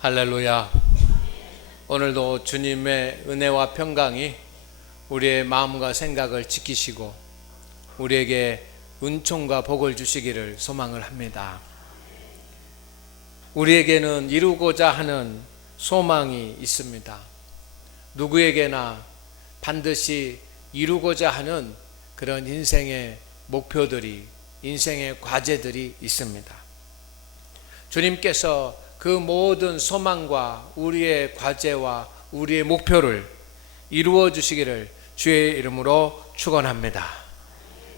할렐루야. 오늘도 주님의 은혜와 평강이 우리의 마음과 생각을 지키시고 우리에게 은총과 복을 주시기를 소망을 합니다. 우리에게는 이루고자 하는 소망이 있습니다. 누구에게나 반드시 이루고자 하는 그런 인생의 목표들이, 인생의 과제들이 있습니다. 주님께서 그 모든 소망과 우리의 과제와 우리의 목표를 이루어 주시기를 주의 이름으로 축원합니다.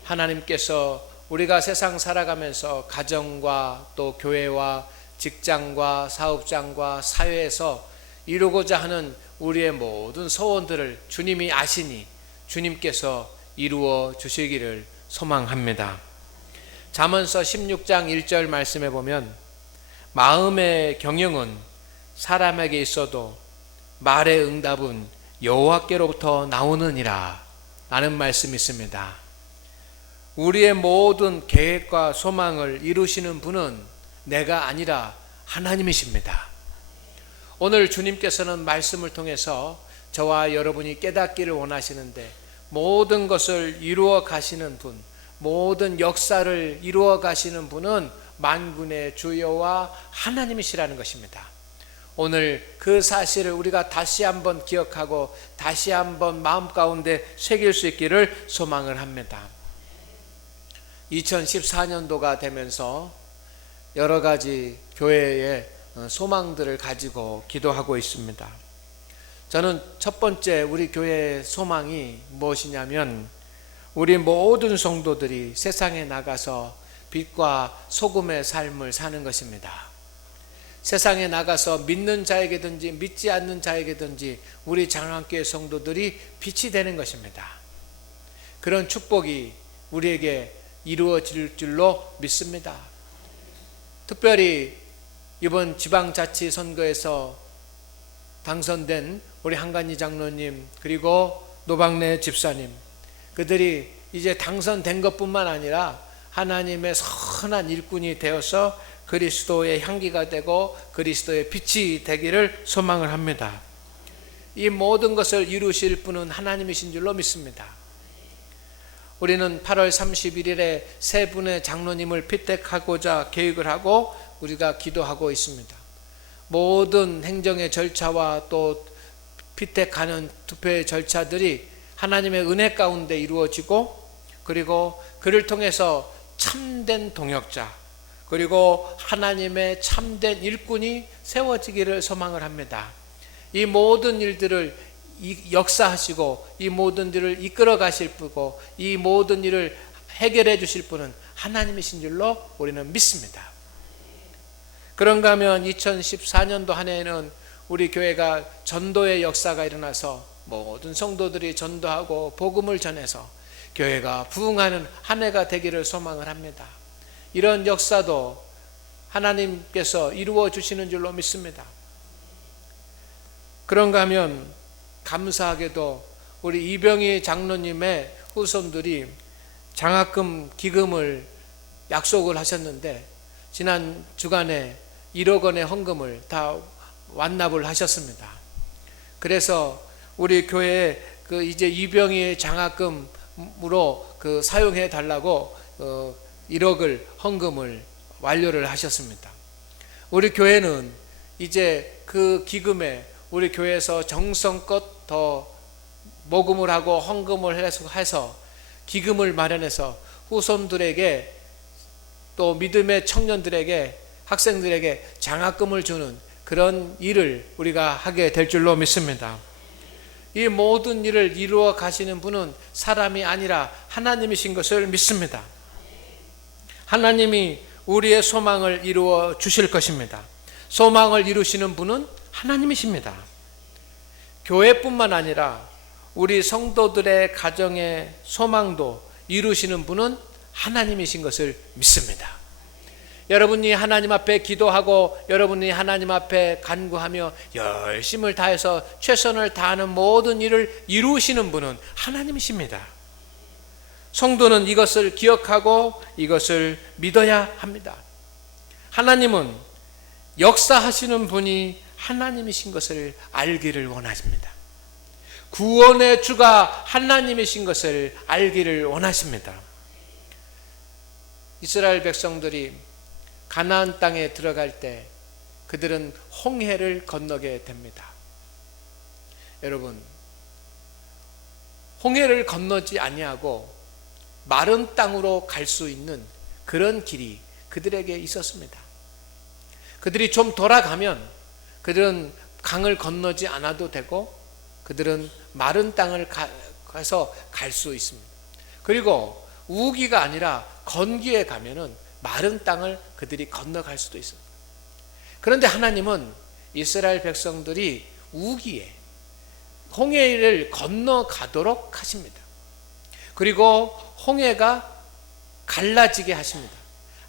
하나님께서 우리가 세상 살아가면서 가정과 또 교회와 직장과 사업장과 사회에서 이루고자 하는 우리의 모든 소원들을 주님이 아시니 주님께서 이루어 주시기를 소망합니다. 잠언서 16장 1절 말씀에 보면 마음의 경영은 사람에게 있어도 말의 응답은 여호와께로부터 나오느니라 라는 말씀이 있습니다. 우리의 모든 계획과 소망을 이루시는 분은 내가 아니라 하나님이십니다. 오늘 주님께서는 말씀을 통해서 저와 여러분이 깨닫기를 원하시는데 모든 것을 이루어 가시는 분, 모든 역사를 이루어 가시는 분은 만군의 주여와 하나님이시라는 것입니다. 오늘 그 사실을 우리가 다시 한번 기억하고 다시 한번 마음 가운데 새길 수 있기를 소망을 합니다. 2014년도가 되면서 여러 가지 교회의 소망들을 가지고 기도하고 있습니다. 저는 첫 번째 우리 교회의 소망이 무엇이냐면 우리 모든 성도들이 세상에 나가서 빛과 소금의 삶을 사는 것입니다. 세상에 나가서 믿는 자에게든지 믿지 않는 자에게든지 우리 장로교회 성도들이 빛이 되는 것입니다. 그런 축복이 우리에게 이루어질 줄로 믿습니다. 특별히 이번 지방자치선거에서 당선된 우리 한간희 장로님 그리고 노박래 집사님, 그들이 이제 당선된 것뿐만 아니라 하나님의 선한 일꾼이 되어서 그리스도의 향기가 되고 그리스도의 빛이 되기를 소망을 합니다. 이 모든 것을 이루실 분은 하나님이신 줄로 믿습니다. 우리는 8월 31일에 세 분의 장로님을 피택하고자 계획을 하고 우리가 기도하고 있습니다. 모든 행정의 절차와 또 피택하는 투표의 절차들이 하나님의 은혜 가운데 이루어지고 그리고 그를 통해서 참된 동역자 그리고 하나님의 참된 일꾼이 세워지기를 소망을 합니다. 이 모든 일들을 역사하시고 이 모든 일을 이끌어 가실 분이고 이 모든 일을 해결해 주실 분은 하나님이신 줄로 우리는 믿습니다. 그런가 하면 2014년도 한 해에는 우리 교회가 전도의 역사가 일어나서 모든 성도들이 전도하고 복음을 전해서 교회가 부흥하는 한 해가 되기를 소망을 합니다. 이런 역사도 하나님께서 이루어 주시는 줄로 믿습니다. 그런가 하면 감사하게도 우리 이병희 장로님의 후손들이 장학금 기금을 약속을 하셨는데 지난 주간에 1억 원의 헌금을 다 완납을 하셨습니다. 그래서 우리 교회에 그 이제 이병희의 장학금으로 그 사용해 달라고 1억을 헌금을 완료를 하셨습니다. 우리 교회는 이제 그 기금에 우리 교회에서 정성껏 더 모금을 하고 헌금을 해서 기금을 마련해서 후손들에게 또 믿음의 청년들에게 학생들에게 장학금을 주는 그런 일을 우리가 하게 될 줄로 믿습니다. 이 모든 일을 이루어 가시는 분은 사람이 아니라 하나님이신 것을 믿습니다. 하나님이 우리의 소망을 이루어 주실 것입니다. 소망을 이루시는 분은 하나님이십니다. 교회뿐만 아니라 우리 성도들의 가정의 소망도 이루시는 분은 하나님이신 것을 믿습니다. 여러분이 하나님 앞에 기도하고 여러분이 하나님 앞에 간구하며 열심을 다해서 최선을 다하는 모든 일을 이루시는 분은 하나님이십니다. 성도는 이것을 기억하고 이것을 믿어야 합니다. 하나님은 역사하시는 분이 하나님이신 것을 알기를 원하십니다. 구원의 주가 하나님이신 것을 알기를 원하십니다. 이스라엘 백성들이 가나안 땅에 들어갈 때 그들은 홍해를 건너게 됩니다. 여러분, 홍해를 건너지 아니하고 마른 땅으로 갈 수 있는 그런 길이 그들에게 있었습니다. 그들이 좀 돌아가면 그들은 강을 건너지 않아도 되고 그들은 마른 땅을 가서 갈 수 있습니다. 그리고 우기가 아니라 건기에 가면은 마른 땅을 그들이 건너갈 수도 있습니다. 그런데 하나님은 이스라엘 백성들이 우기에 홍해를 건너가도록 하십니다. 그리고 홍해가 갈라지게 하십니다.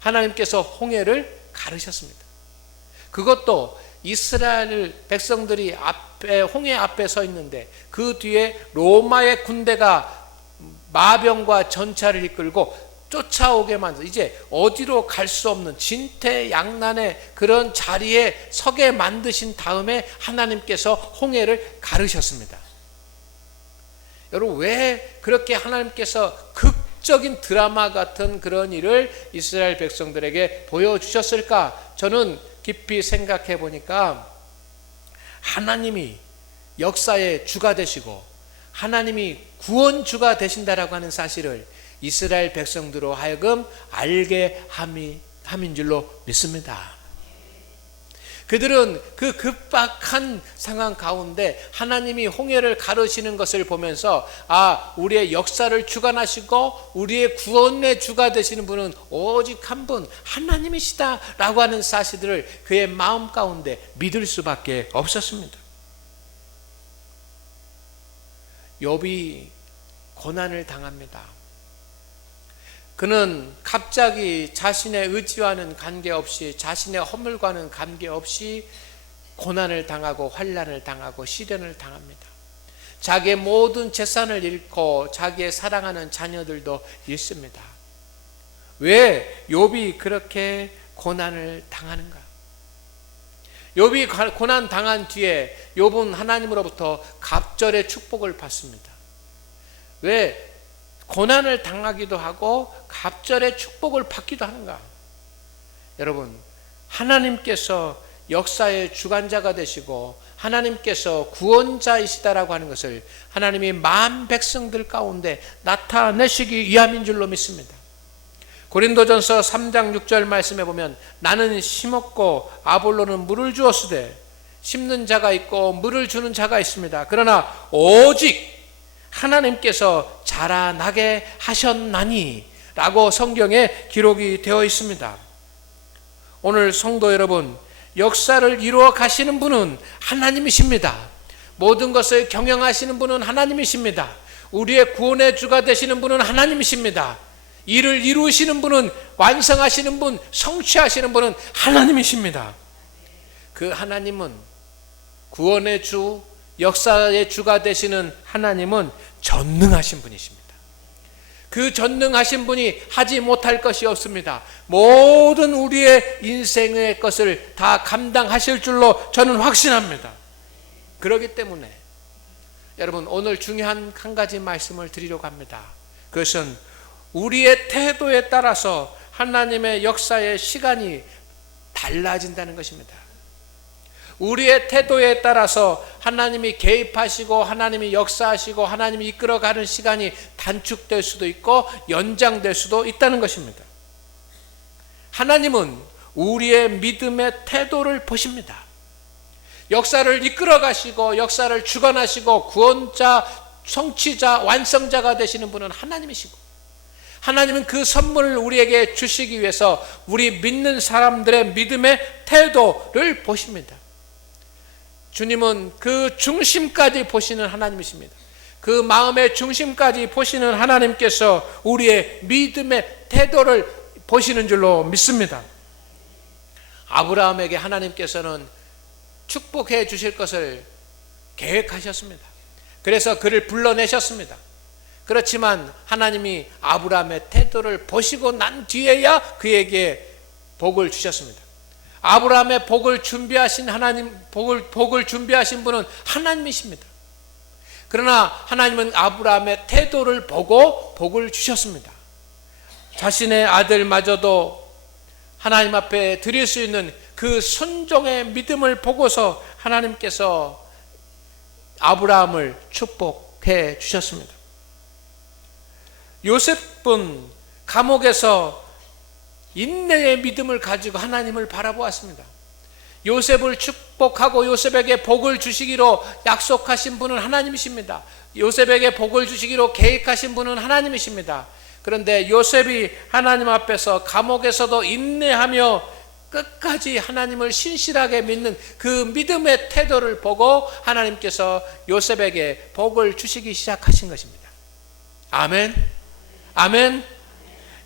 하나님께서 홍해를 가르셨습니다. 그것도 이스라엘 백성들이 홍해 앞에 서 있는데 그 뒤에 로마의 군대가 마병과 전차를 이끌고 쫓아오게 만들어 이제 어디로 갈 수 없는 진퇴양난의 그런 자리에 서게 만드신 다음에 하나님께서 홍해를 가르셨습니다. 여러분, 왜 그렇게 하나님께서 극적인 드라마 같은 그런 일을 이스라엘 백성들에게 보여주셨을까? 저는 깊이 생각해 보니까 하나님이 역사의 주가 되시고 하나님이 구원주가 되신다라고 하는 사실을 이스라엘 백성들로 하여금 알게 함인 줄로 믿습니다. 그들은 그 급박한 상황 가운데 하나님이 홍해를 가르시는 것을 보면서 우리의 역사를 주관하시고 우리의 구원의 주가 되시는 분은 오직 한 분 하나님이시다라고 하는 사실들을 그의 마음 가운데 믿을 수밖에 없었습니다. 욥이 고난을 당합니다. 그는 갑자기 자신의 의지와는 관계없이 자신의 허물과는 관계없이 고난을 당하고 환난을 당하고 시련을 당합니다. 자기의 모든 재산을 잃고 자기의 사랑하는 자녀들도 잃습니다. 왜 욥이 그렇게 고난을 당하는가? 욥이 고난 당한 뒤에 욥은 하나님으로부터 갑절의 축복을 받습니다. 왜 고난을 당하기도 하고 갑절의 축복을 받기도 하는가? 여러분, 하나님께서 역사의 주관자가 되시고 하나님께서 구원자이시다라고 하는 것을 하나님이 만 백성들 가운데 나타내시기 위함인 줄로 믿습니다. 고린도전서 3장 6절 말씀에 보면 나는 심었고 아볼로는 물을 주었으되 심는 자가 있고 물을 주는 자가 있습니다. 그러나 오직 하나님께서 자라나게 하셨나니 라고 성경에 기록이 되어 있습니다. 오늘 성도 여러분, 역사를 이루어 가시는 분은 하나님이십니다. 모든 것을 경영하시는 분은 하나님이십니다. 우리의 구원의 주가 되시는 분은 하나님이십니다. 일을 이루시는 분은, 완성하시는 분, 성취하시는 분은 하나님이십니다. 그 하나님은, 구원의 주, 역사의 주가 되시는 하나님은 전능하신 분이십니다. 그 전능하신 분이 하지 못할 것이 없습니다. 모든 우리의 인생의 것을 다 감당하실 줄로 저는 확신합니다. 그렇기 때문에 여러분, 오늘 중요한 한 가지 말씀을 드리려고 합니다. 그것은 우리의 태도에 따라서 하나님의 역사의 시간이 달라진다는 것입니다. 우리의 태도에 따라서 하나님이 개입하시고 하나님이 역사하시고 하나님이 이끌어가는 시간이 단축될 수도 있고 연장될 수도 있다는 것입니다. 하나님은 우리의 믿음의 태도를 보십니다. 역사를 이끌어가시고 역사를 주관하시고 구원자, 성취자, 완성자가 되시는 분은 하나님이시고, 하나님은 그 선물을 우리에게 주시기 위해서 우리 믿는 사람들의 믿음의 태도를 보십니다. 주님은 그 중심까지 보시는 하나님이십니다. 그 마음의 중심까지 보시는 하나님께서 우리의 믿음의 태도를 보시는 줄로 믿습니다. 아브라함에게 하나님께서는 축복해 주실 것을 계획하셨습니다. 그래서 그를 불러내셨습니다. 그렇지만 하나님이 아브라함의 태도를 보시고 난 뒤에야 그에게 복을 주셨습니다. 아브라함의 복을 준비하신 하나님, 복을 준비하신 분은 하나님이십니다. 그러나 하나님은 아브라함의 태도를 보고 복을 주셨습니다. 자신의 아들마저도 하나님 앞에 드릴 수 있는 그 순종의 믿음을 보고서 하나님께서 아브라함을 축복해 주셨습니다. 요셉은 감옥에서 인내의 믿음을 가지고 하나님을 바라보았습니다. 요셉을 축복하고 요셉에게 복을 주시기로 약속하신 분은 하나님이십니다. 요셉에게 복을 주시기로 계획하신 분은 하나님이십니다. 그런데 요셉이 하나님 앞에서 감옥에서도 인내하며 끝까지 하나님을 신실하게 믿는 그 믿음의 태도를 보고 하나님께서 요셉에게 복을 주시기 시작하신 것입니다. 아멘. 아멘.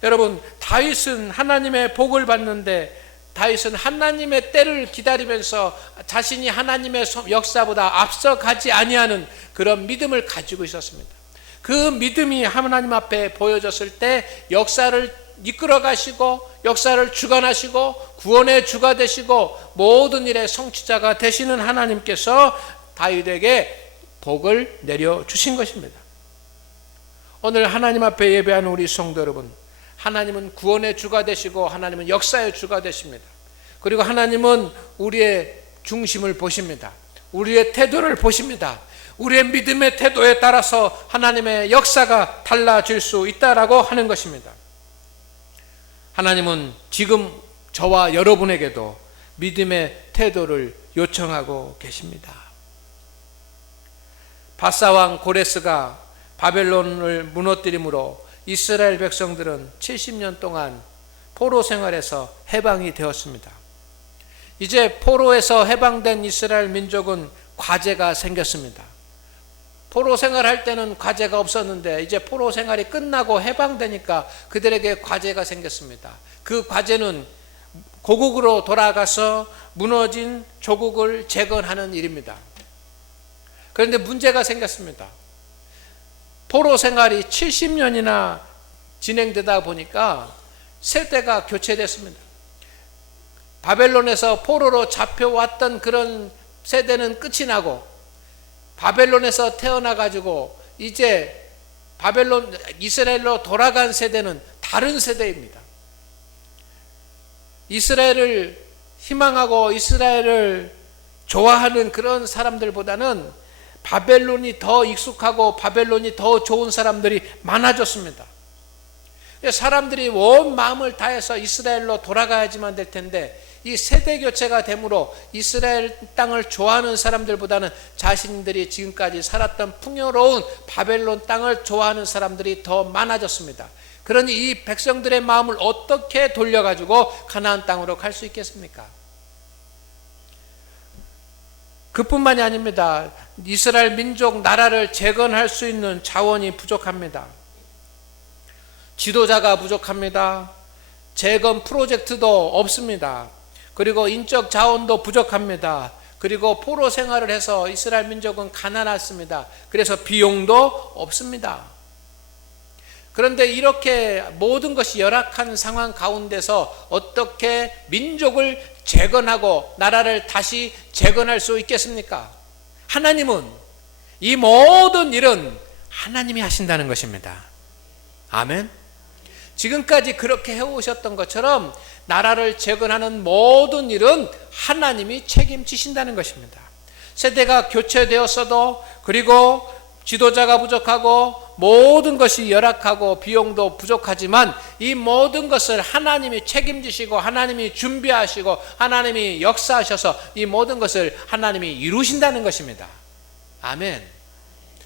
여러분, 다윗은 하나님의 복을 받는데 다윗은 하나님의 때를 기다리면서 자신이 하나님의 역사보다 앞서가지 아니하는 그런 믿음을 가지고 있었습니다. 그 믿음이 하나님 앞에 보여졌을 때 역사를 이끌어 가시고 역사를 주관하시고 구원의 주가 되시고 모든 일의 성취자가 되시는 하나님께서 다윗에게 복을 내려주신 것입니다. 오늘 하나님 앞에 예배하는 우리 성도 여러분, 하나님은 구원의 주가 되시고 하나님은 역사의 주가 되십니다. 그리고 하나님은 우리의 중심을 보십니다. 우리의 태도를 보십니다. 우리의 믿음의 태도에 따라서 하나님의 역사가 달라질 수 있다라고 하는 것입니다. 하나님은 지금 저와 여러분에게도 믿음의 태도를 요청하고 계십니다. 바사왕 고레스가 바벨론을 무너뜨림으로 이스라엘 백성들은 70년 동안 포로 생활에서 해방이 되었습니다. 이제 포로에서 해방된 이스라엘 민족은 과제가 생겼습니다. 포로 생활할 때는 과제가 없었는데 이제 포로 생활이 끝나고 해방되니까 그들에게 과제가 생겼습니다. 그 과제는 고국으로 돌아가서 무너진 조국을 재건하는 일입니다. 그런데 문제가 생겼습니다. 포로 생활이 70년이나 진행되다 보니까 세대가 교체됐습니다. 바벨론에서 포로로 잡혀왔던 그런 세대는 끝이 나고 바벨론에서 태어나가지고 이제 이스라엘로 돌아간 세대는 다른 세대입니다. 이스라엘을 희망하고 이스라엘을 좋아하는 그런 사람들보다는 바벨론이 더 익숙하고 바벨론이 더 좋은 사람들이 많아졌습니다. 사람들이 온 마음을 다해서 이스라엘로 돌아가야지만 될 텐데 이 세대 교체가 되므로 이스라엘 땅을 좋아하는 사람들보다는 자신들이 지금까지 살았던 풍요로운 바벨론 땅을 좋아하는 사람들이 더 많아졌습니다. 그러니 이 백성들의 마음을 어떻게 돌려가지고 가나안 땅으로 갈 수 있겠습니까? 그뿐만이 아닙니다. 이스라엘 민족 나라를 재건할 수 있는 자원이 부족합니다. 지도자가 부족합니다. 재건 프로젝트도 없습니다. 그리고 인적 자원도 부족합니다. 그리고 포로 생활을 해서 이스라엘 민족은 가난했습니다. 그래서 비용도 없습니다. 그런데 이렇게 모든 것이 열악한 상황 가운데서 어떻게 민족을 재건하고 나라를 다시 재건할 수 있겠습니까? 하나님은 이 모든 일은 하나님이 하신다는 것입니다. 아멘. 지금까지 그렇게 해오셨던 것처럼 나라를 재건하는 모든 일은 하나님이 책임지신다는 것입니다. 세대가 교체되었어도 그리고 지도자가 부족하고 모든 것이 열악하고 비용도 부족하지만 이 모든 것을 하나님이 책임지시고 하나님이 준비하시고 하나님이 역사하셔서 이 모든 것을 하나님이 이루신다는 것입니다. 아멘.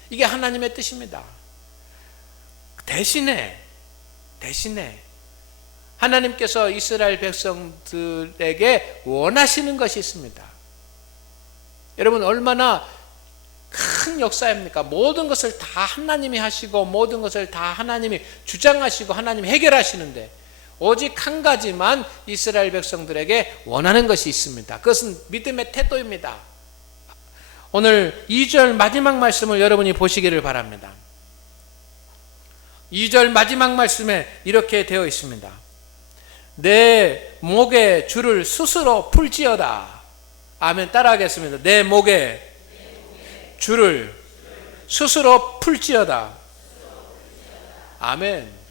이게 하나님의 뜻입니다. 대신에 하나님께서 이스라엘 백성들에게 원하시는 것이 있습니다. 여러분, 얼마나 큰 역사입니까? 모든 것을 다 하나님이 하시고 모든 것을 다 하나님이 주장하시고 하나님이 해결하시는데 오직 한 가지만 이스라엘 백성들에게 원하는 것이 있습니다. 그것은 믿음의 태도입니다. 오늘 2절 마지막 말씀을 여러분이 보시기를 바랍니다. 2절 마지막 말씀에 이렇게 되어 있습니다. 내 목의 줄을 스스로 풀지어다. 아멘. 따라하겠습니다. 내 목의 줄을 스스로 풀지어다. 아멘.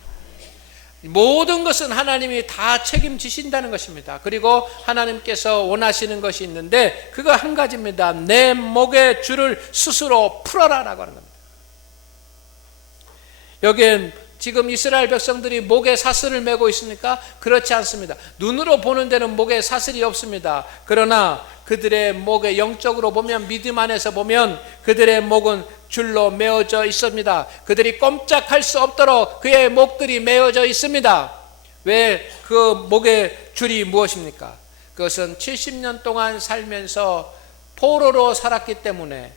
모든 것은 하나님이 다 책임지신다는 것입니다. 그리고 하나님께서 원하시는 것이 있는데 그거 한 가지입니다. 내 목의 줄을 스스로 풀어라라고 하는 겁니다. 여기엔 지금 이스라엘 백성들이 목에 사슬을 메고 있습니까? 그렇지 않습니다. 눈으로 보는 데는 목에 사슬이 없습니다. 그러나 그들의 목에 영적으로 보면, 믿음 안에서 보면 그들의 목은 줄로 메어져 있습니다. 그들이 꼼짝할 수 없도록 그의 목들이 메어져 있습니다. 왜 그 목의 줄이 무엇입니까? 그것은 70년 동안 살면서 포로로 살았기 때문에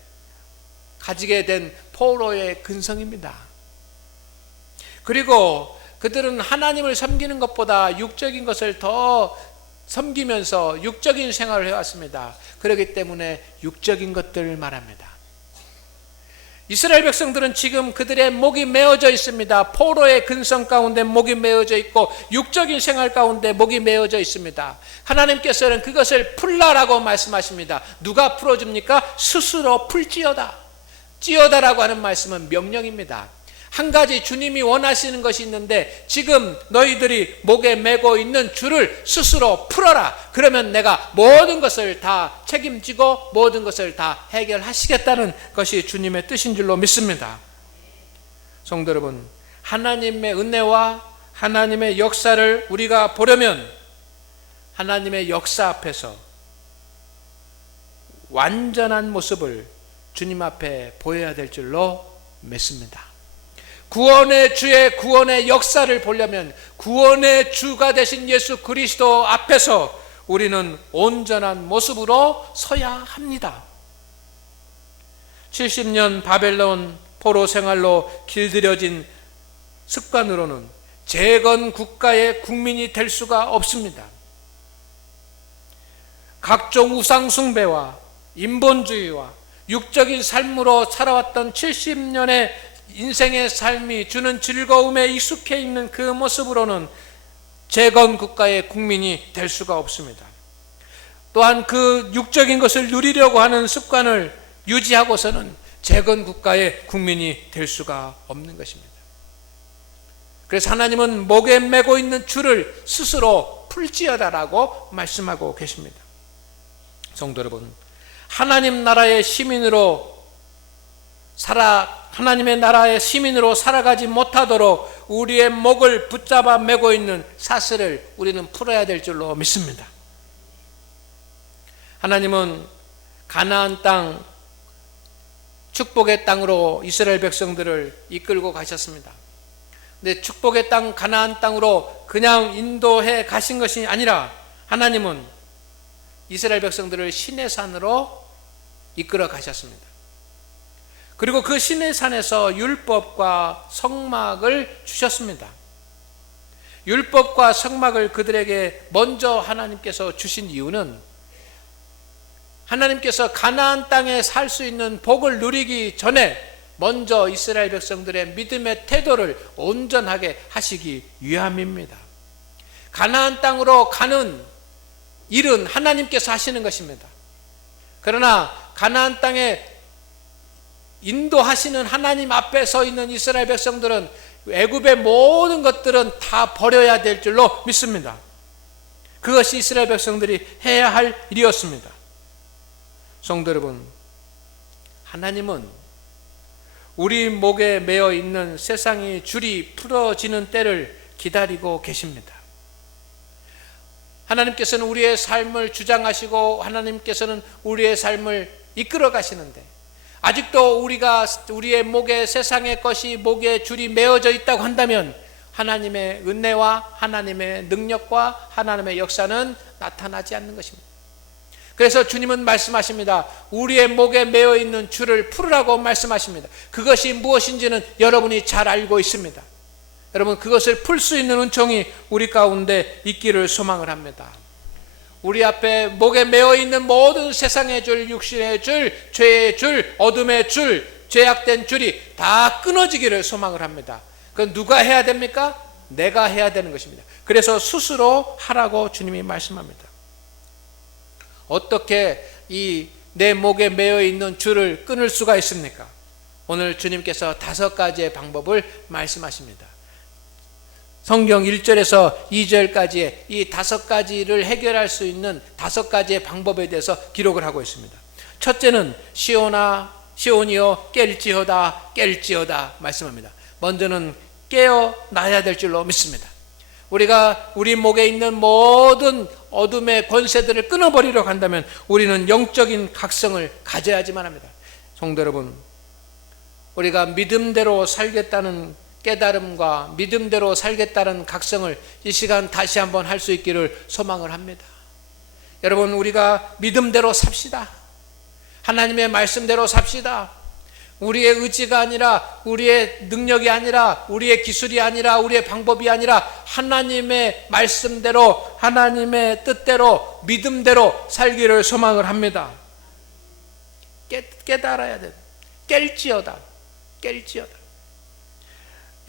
가지게 된 포로의 근성입니다. 그리고 그들은 하나님을 섬기는 것보다 육적인 것을 더 섬기면서 육적인 생활을 해왔습니다. 그렇기 때문에 육적인 것들을 말합니다. 이스라엘 백성들은 지금 그들의 목이 메어져 있습니다. 포로의 근성 가운데 목이 메어져 있고 육적인 생활 가운데 목이 메어져 있습니다. 하나님께서는 그것을 풀라라고 말씀하십니다. 누가 풀어줍니까? 스스로 풀지어다. 찌어다라고 하는 말씀은 명령입니다. 한 가지 주님이 원하시는 것이 있는데 지금 너희들이 목에 메고 있는 줄을 스스로 풀어라. 그러면 내가 모든 것을 다 책임지고 모든 것을 다 해결하시겠다는 것이 주님의 뜻인 줄로 믿습니다. 성도 여러분, 하나님의 은혜와 하나님의 역사를 우리가 보려면 하나님의 역사 앞에서 완전한 모습을 주님 앞에 보여야 될 줄로 믿습니다. 구원의 주의 구원의 역사를 보려면 구원의 주가 되신 예수 그리스도 앞에서 우리는 온전한 모습으로 서야 합니다. 70년 바벨론 포로 생활로 길들여진 습관으로는 재건 국가의 국민이 될 수가 없습니다. 각종 우상 숭배와 인본주의와 육적인 삶으로 살아왔던 70년의 인생의 삶이 주는 즐거움에 익숙해 있는 그 모습으로는 재건 국가의 국민이 될 수가 없습니다. 또한 그 육적인 것을 누리려고 하는 습관을 유지하고서는 재건 국가의 국민이 될 수가 없는 것입니다. 그래서 하나님은 목에 메고 있는 줄을 스스로 풀지어다라고 말씀하고 계십니다. 성도 여러분, 하나님 나라의 시민으로 하나님의 나라의 시민으로 살아가지 못하도록 우리의 목을 붙잡아 메고 있는 사슬을 우리는 풀어야 될 줄로 믿습니다. 하나님은 가나안 땅, 축복의 땅으로 이스라엘 백성들을 이끌고 가셨습니다. 근데 축복의 땅 가나안 땅으로 그냥 인도해 가신 것이 아니라 하나님은 이스라엘 백성들을 시내산으로 이끌어 가셨습니다. 그리고 그 시내산에서 율법과 성막을 주셨습니다. 율법과 성막을 그들에게 먼저 하나님께서 주신 이유는 하나님께서 가나안 땅에 살 수 있는 복을 누리기 전에 먼저 이스라엘 백성들의 믿음의 태도를 온전하게 하시기 위함입니다. 가나안 땅으로 가는 일은 하나님께서 하시는 것입니다. 그러나 가나안 땅에 인도하시는 하나님 앞에 서 있는 이스라엘 백성들은 애굽의 모든 것들은 다 버려야 될 줄로 믿습니다. 그것이 이스라엘 백성들이 해야 할 일이었습니다. 성도 여러분, 하나님은 우리 목에 매어 있는 세상의 줄이 풀어지는 때를 기다리고 계십니다. 하나님께서는 우리의 삶을 주장하시고 하나님께서는 우리의 삶을 이끌어 가시는데 아직도 우리의 목에 세상의 것이 목에 줄이 메어져 있다고 한다면 하나님의 은혜와 하나님의 능력과 하나님의 역사는 나타나지 않는 것입니다. 그래서 주님은 말씀하십니다. 우리의 목에 메어 있는 줄을 풀으라고 말씀하십니다. 그것이 무엇인지는 여러분이 잘 알고 있습니다. 여러분, 그것을 풀 수 있는 은총이 우리 가운데 있기를 소망을 합니다. 우리 앞에 목에 메어 있는 모든 세상의 줄, 육신의 줄, 죄의 줄, 어둠의 줄, 죄악된 줄이 다 끊어지기를 소망을 합니다. 그건 누가 해야 됩니까? 내가 해야 되는 것입니다. 그래서 스스로 하라고 주님이 말씀합니다. 어떻게 이 내 목에 매어 있는 줄을 끊을 수가 있습니까? 오늘 주님께서 5가지의 방법을 말씀하십니다. 성경 1절에서 2절까지의 이 5가지를 해결할 수 있는 5가지의 방법에 대해서 기록을 하고 있습니다. 첫째는 시온이여 깰지어다 말씀합니다. 먼저는 깨어나야 될 줄로 믿습니다. 우리가 우리 목에 있는 모든 어둠의 권세들을 끊어버리려 한다면 우리는 영적인 각성을 가져야지만 합니다. 성도 여러분, 우리가 믿음대로 살겠다는 깨달음과 믿음대로 살겠다는 각성을 이 시간 다시 한번 할 수 있기를 소망을 합니다. 여러분, 우리가 믿음대로 삽시다. 하나님의 말씀대로 삽시다. 우리의 의지가 아니라, 우리의 능력이 아니라, 우리의 기술이 아니라, 우리의 방법이 아니라 하나님의 말씀대로, 하나님의 뜻대로, 믿음대로 살기를 소망을 합니다. 깨달아야 돼. 깰지어다.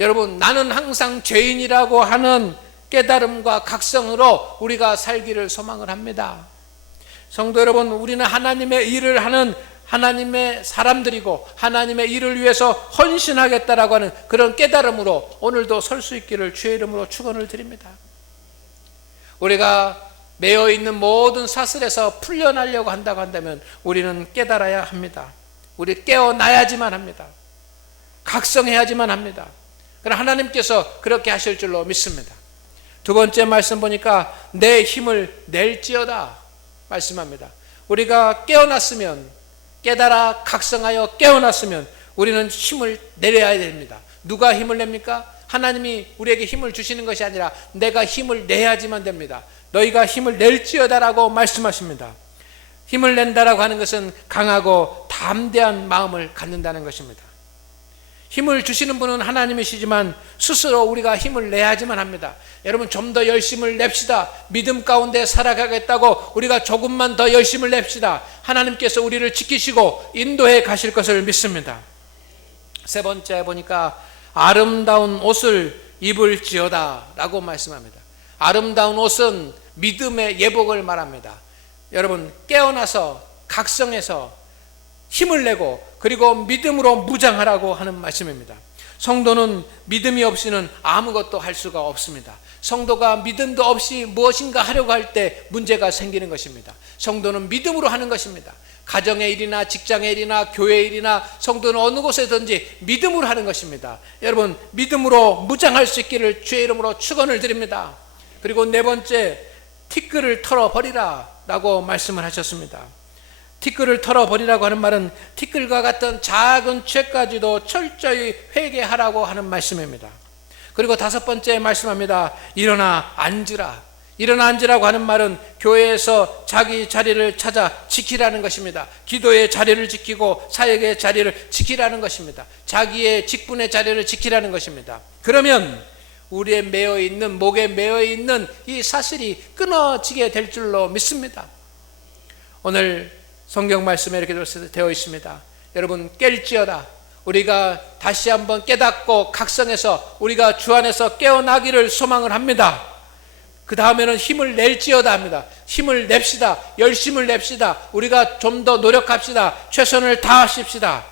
여러분, 나는 항상 죄인이라고 하는 깨달음과 각성으로 우리가 살기를 소망을 합니다. 성도 여러분, 우리는 하나님의 일을 하는 하나님의 사람들이고 하나님의 일을 위해서 헌신하겠다라고 하는 그런 깨달음으로 오늘도 설 수 있기를 주의 이름으로 축원을 드립니다. 우리가 매여 있는 모든 사슬에서 풀려나려고 한다고 한다면 우리는 깨달아야 합니다. 우리 깨어나야지만 합니다. 각성해야지만 합니다. 그러나 하나님께서 그렇게 하실 줄로 믿습니다. 2번째 말씀 보니까 내 힘을 낼지어다 말씀합니다. 우리가 깨어났으면, 깨달아 각성하여 깨어났으면 우리는 힘을 내려야 됩니다. 누가 힘을 냅니까? 하나님이 우리에게 힘을 주시는 것이 아니라 내가 힘을 내야지만 됩니다. 너희가 힘을 낼지어다라고 말씀하십니다. 힘을 낸다라고 하는 것은 강하고 담대한 마음을 갖는다는 것입니다. 힘을 주시는 분은 하나님이시지만 스스로 우리가 힘을 내야지만 합니다. 여러분, 좀 더 열심을 냅시다. 믿음 가운데 살아가겠다고 우리가 조금만 더 열심을 냅시다. 하나님께서 우리를 지키시고 인도해 가실 것을 믿습니다. 3번째 보니까 아름다운 옷을 입을지어다 라고 말씀합니다. 아름다운 옷은 믿음의 예복을 말합니다. 여러분, 깨어나서 각성해서 힘을 내고 그리고 믿음으로 무장하라고 하는 말씀입니다. 성도는 믿음이 없이는 아무것도 할 수가 없습니다. 성도가 믿음도 없이 무엇인가 하려고 할 때 문제가 생기는 것입니다. 성도는 믿음으로 하는 것입니다. 가정의 일이나 직장의 일이나 교회의 일이나 성도는 어느 곳에든지 믿음으로 하는 것입니다. 여러분, 믿음으로 무장할 수 있기를 주의 이름으로 축원을 드립니다. 그리고 4번째, 티끌을 털어버리라 라고 말씀을 하셨습니다. 티끌을 털어버리라고 하는 말은 티끌과 같은 작은 죄까지도 철저히 회개하라고 하는 말씀입니다. 그리고 5번째 말씀합니다. 일어나 앉으라고 하는 말은 교회에서 자기 자리를 찾아 지키라는 것입니다. 기도의 자리를 지키고 사역의 자리를 지키라는 것입니다. 자기의 직분의 자리를 지키라는 것입니다. 그러면 우리의 목에 매어 있는 이 사슬이 끊어지게 될 줄로 믿습니다. 오늘 성경 말씀에 이렇게 되어 있습니다. 여러분, 깰지어다. 우리가 다시 한번 깨닫고 각성해서 우리가 주 안에서 깨어나기를 소망을 합니다. 그 다음에는 힘을 낼지어다 합니다. 힘을 냅시다. 열심을 냅시다. 우리가 좀 더 노력합시다. 최선을 다하십시다.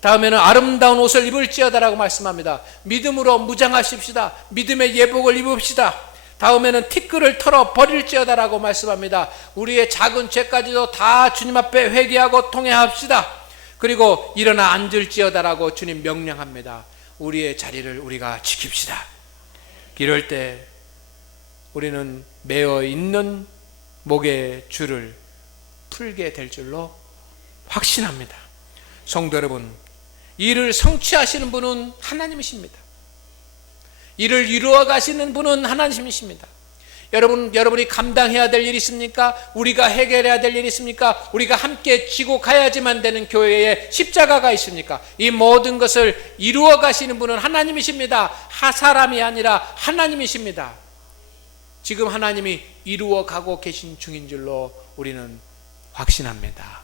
다음에는 아름다운 옷을 입을지어다라고 말씀합니다. 믿음으로 무장하십시다. 믿음의 예복을 입읍시다. 다음에는 티끌을 털어버릴지어다라고 말씀합니다. 우리의 작은 죄까지도 다 주님 앞에 회개하고 통회합시다. 그리고 일어나 앉을지어다라고 주님 명령합니다. 우리의 자리를 우리가 지킵시다. 이럴 때 우리는 매어 있는 목의 줄을 풀게 될 줄로 확신합니다. 성도 여러분, 이를 성취하시는 분은 하나님이십니다. 이를 이루어 가시는 분은 하나님이십니다. 여러분이 감당해야 될 일이 있습니까? 우리가 해결해야 될 일이 있습니까? 우리가 함께 지고 가야지만 되는 교회에 십자가가 있습니까? 이 모든 것을 이루어 가시는 분은 하나님이십니다. 사람이 아니라 하나님이십니다. 지금 하나님이 이루어 가고 계신 중인 줄로 우리는 확신합니다.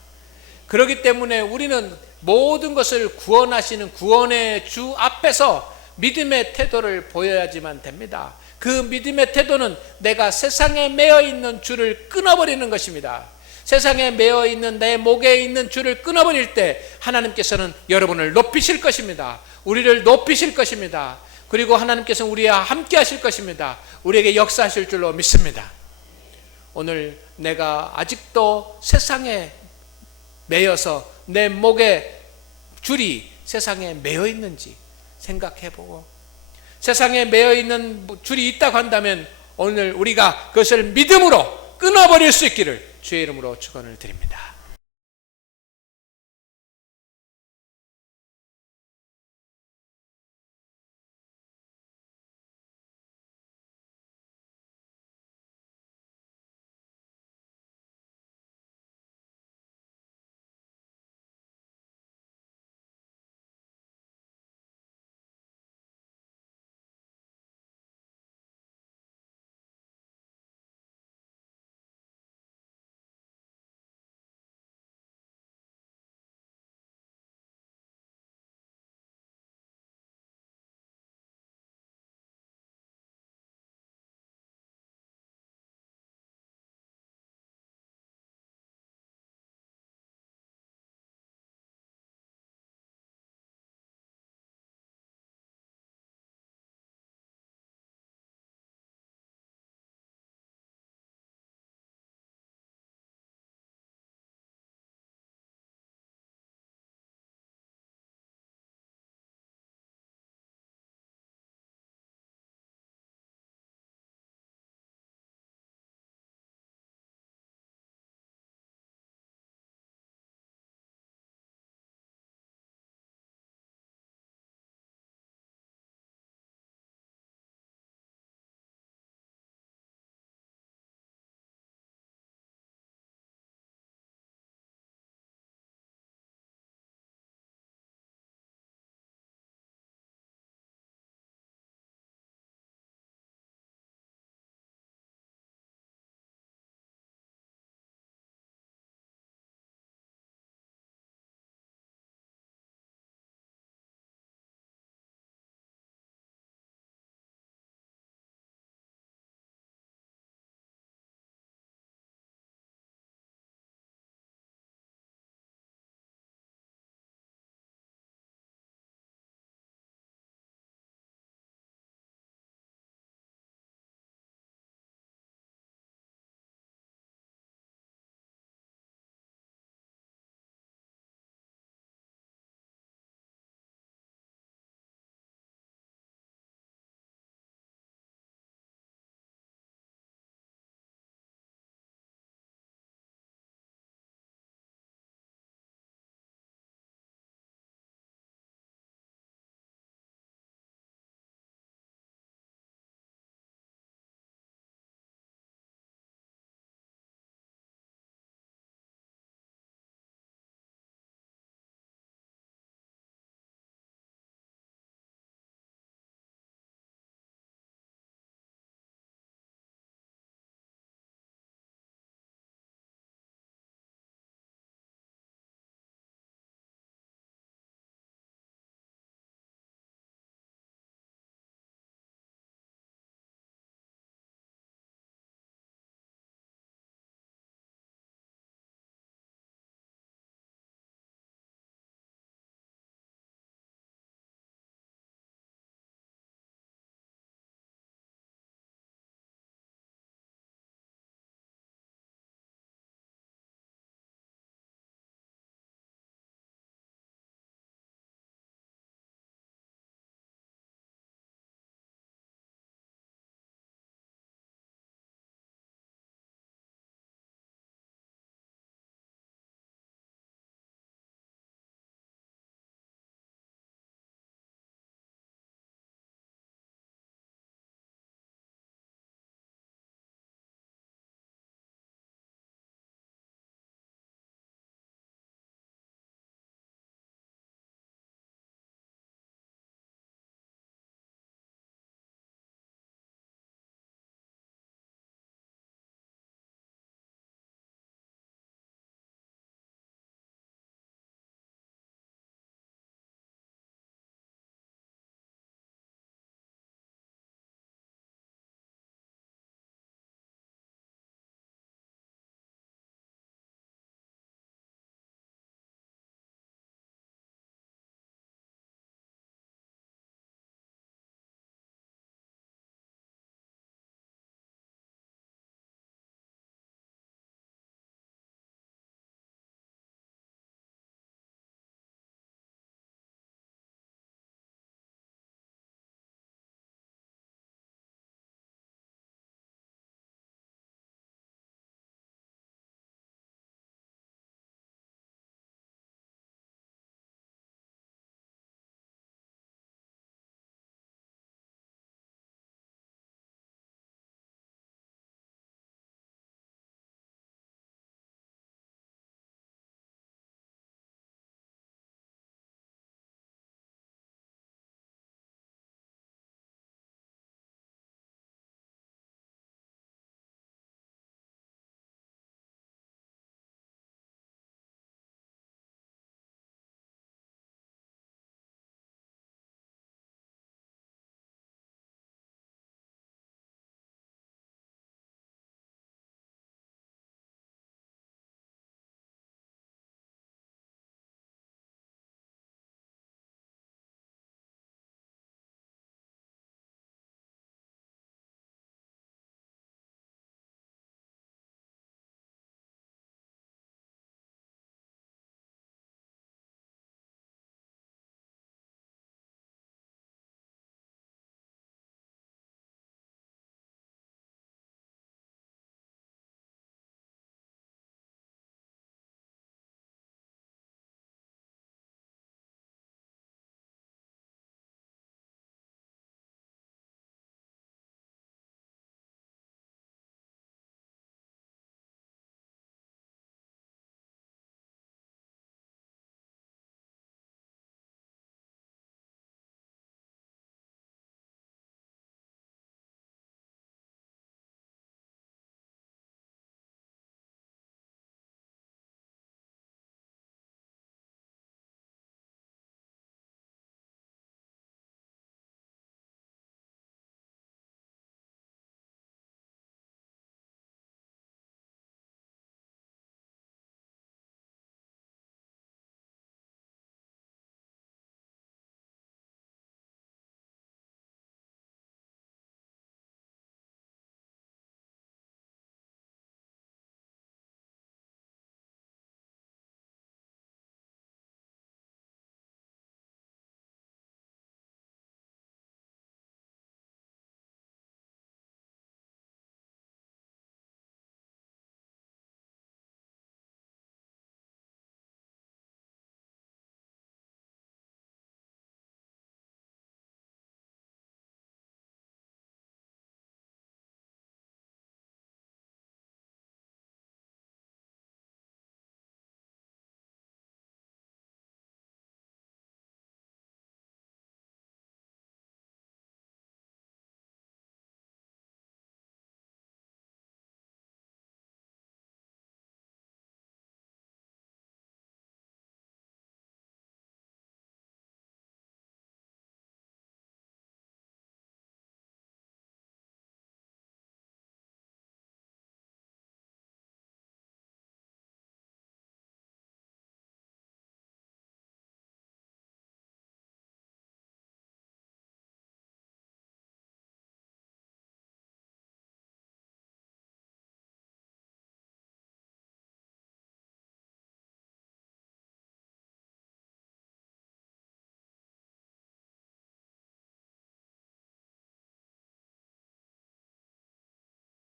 그렇기 때문에 우리는 모든 것을 구원하시는 구원의 주 앞에서 믿음의 태도를 보여야지만 됩니다. 그 믿음의 태도는 내가 세상에 매여 있는 줄을 끊어버리는 것입니다. 세상에 매여 있는 내 목에 있는 줄을 끊어버릴 때 하나님께서는 여러분을 높이실 것입니다. 우리를 높이실 것입니다. 그리고 하나님께서는 우리와 함께 하실 것입니다. 우리에게 역사하실 줄로 믿습니다. 오늘 내가 아직도 세상에 매여서 내 목에 줄이 세상에 매여 있는지 생각해보고, 세상에 매여 있는 줄이 있다고 한다면 오늘 우리가 그것을 믿음으로 끊어버릴 수 있기를 주의 이름으로 축원을 드립니다.